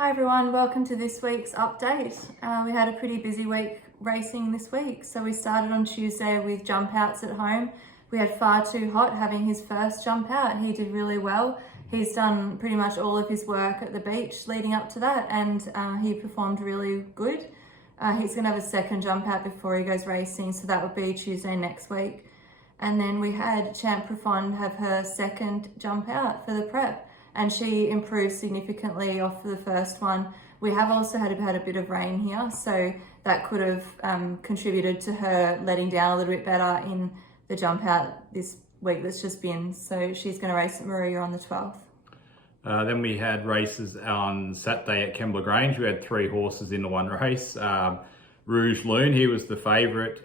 Hi everyone, welcome to this week's update. We had a pretty busy week racing this week. So we started on Tuesday with jump outs at home. We had Far Too Hot having his first jump out. He did really well. He's done pretty much all of his work at the beach leading up to that, and he performed really good. He's going to have a second jump out before he goes racing, so that would be Tuesday next week. And then we had Champ Profonde have her second jump out for the prep, and she improved significantly off the first one. We have also had a bit of rain here, so that could have contributed to her letting down a little bit better in the jump out this week that's just been. So she's going to race at Moruya on the 12th. Then we had races on Saturday at Kembla Grange. We had 3 horses in the one race. Rouge Loon, he was the favourite.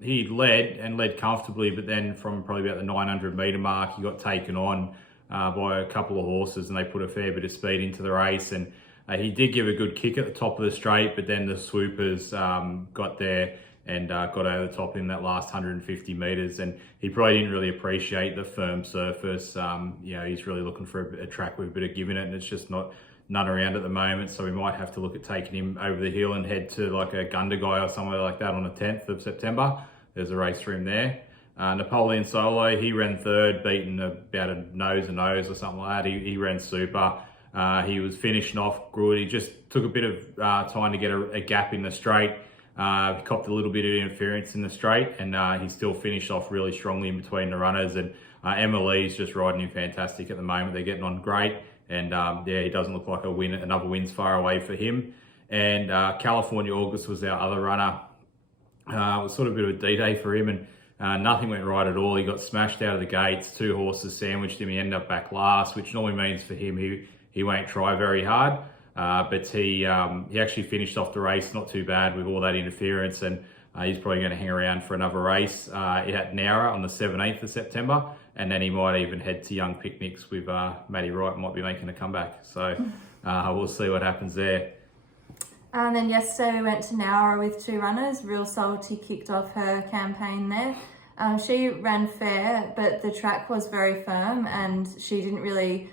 He led comfortably, but then from probably about the 900 metre mark, he got taken on by a couple of horses, and they put a fair bit of speed into the race. And he did give a good kick at the top of the straight, but then the swoopers got there and got over the top in that last 150 metres, and he probably didn't really appreciate the firm surface. He's really looking for a track with a bit of give in it, and it's just none around at the moment, so we might have to look at taking him over the hill and head to like a Gundagai or somewhere like that on the 10th of September. There's a race for him there. Napoleon Solo, he ran third, beaten about a nose or something like that. He ran super. He was finishing off good. He just took a bit of time to get a gap in the straight. He copped a little bit of interference in the straight, and he still finished off really strongly in between the runners. And Emma Lee's just riding him fantastic at the moment. They're getting on great, and he doesn't look like another win's far away for him. And California August was our other runner. It was sort of a bit of a D-Day for him, and nothing went right at all. He got smashed out of the gates. 2 horses sandwiched him. He ended up back last, which normally means for him he won't try very hard. But he actually finished off the race not too bad with all that interference, and he's probably going to hang around for another race at Nowra on the 17th of September, and then he might even head to Young Picnics with Maddie Wright, might be making a comeback. So we'll see what happens there. And then yesterday we went to Nowra with 2 runners. Real Salty kicked off her campaign there. She ran fair, but the track was very firm, and she didn't really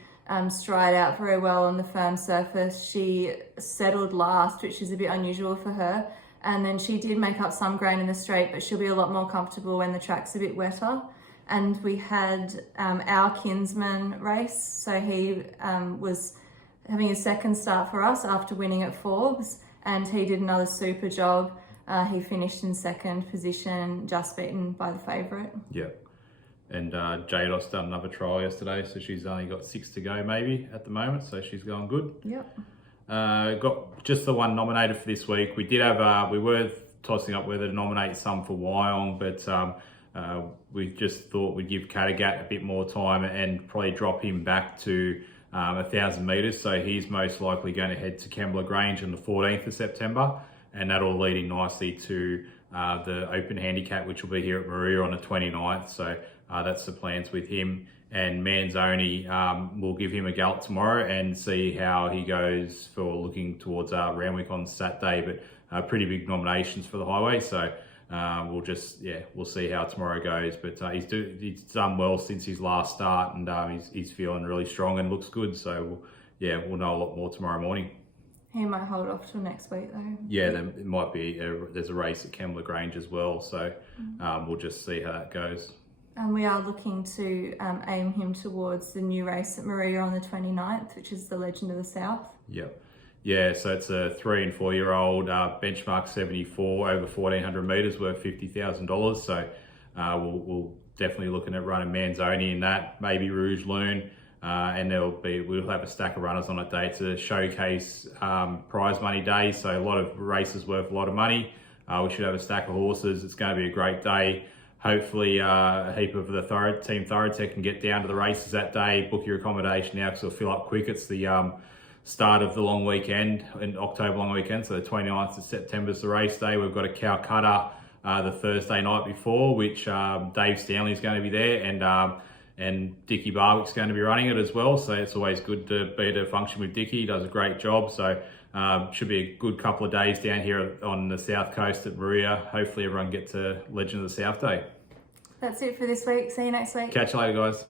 stride out very well on the firm surface. She settled last, which is a bit unusual for her. And then she did make up some ground in the straight, but she'll be a lot more comfortable when the track's a bit wetter. And we had our Kinsman race. So he was having his second start for us after winning at Forbes, and he did another super job. He finished in second position, just beaten by the favourite. Yep. And Jados done another trial yesterday, so she's only got 6 to go maybe at the moment, so she's going good. Yep. Got just the one nominated for this week. We did have, we were tossing up whether to nominate some for Wyong, but we just thought we'd give Kattegat a bit more time and probably drop him back to 1,000 metres. So he's most likely going to head to Kembla Grange on the 14th of September, and that'll lead in nicely to the Open Handicap, which will be here at Moruya on the 29th. So that's the plans with him. And Manzoni, we'll give him a gallop tomorrow and see how he goes for looking towards Randwick on Saturday. But pretty big nominations for the highway, so we'll see how tomorrow goes. But he's done well since his last start, and he's feeling really strong and looks good. So we'll know a lot more tomorrow morning. He might hold off till next week though. Yeah, there might be there's a race at Kembla Grange as well, so we'll just see how that goes. And we are looking to aim him towards the new race at Moruya on the 29th, which is the Legend of the South. Yep. Yeah, so it's a 3 and 4 year old, benchmark 74, over 1,400 metres, worth $50,000. So we'll definitely looking at running Manzoni in that, maybe Rouge Loon. And we'll have a stack of runners on that day. It's a showcase prize money day, so a lot of races worth a lot of money. We should have a stack of horses. It's going to be a great day. Hopefully a heap of the Team Thoratec can get down to the races that day. Book your accommodation now because it'll fill up quick. It's the start of the long weekend, in October long weekend, so the 29th of September is the race day. We've got a Calcutta the Thursday night before, which Dave Stanley's going to be there, and Dickie Barwick's going to be running it as well. So it's always good to be at a function with Dickie. He does a great job. So should be a good couple of days down here on the south coast at Moruya. Hopefully everyone gets a Legend of the South Day. That's it for this week. See you next week. Catch you later, guys.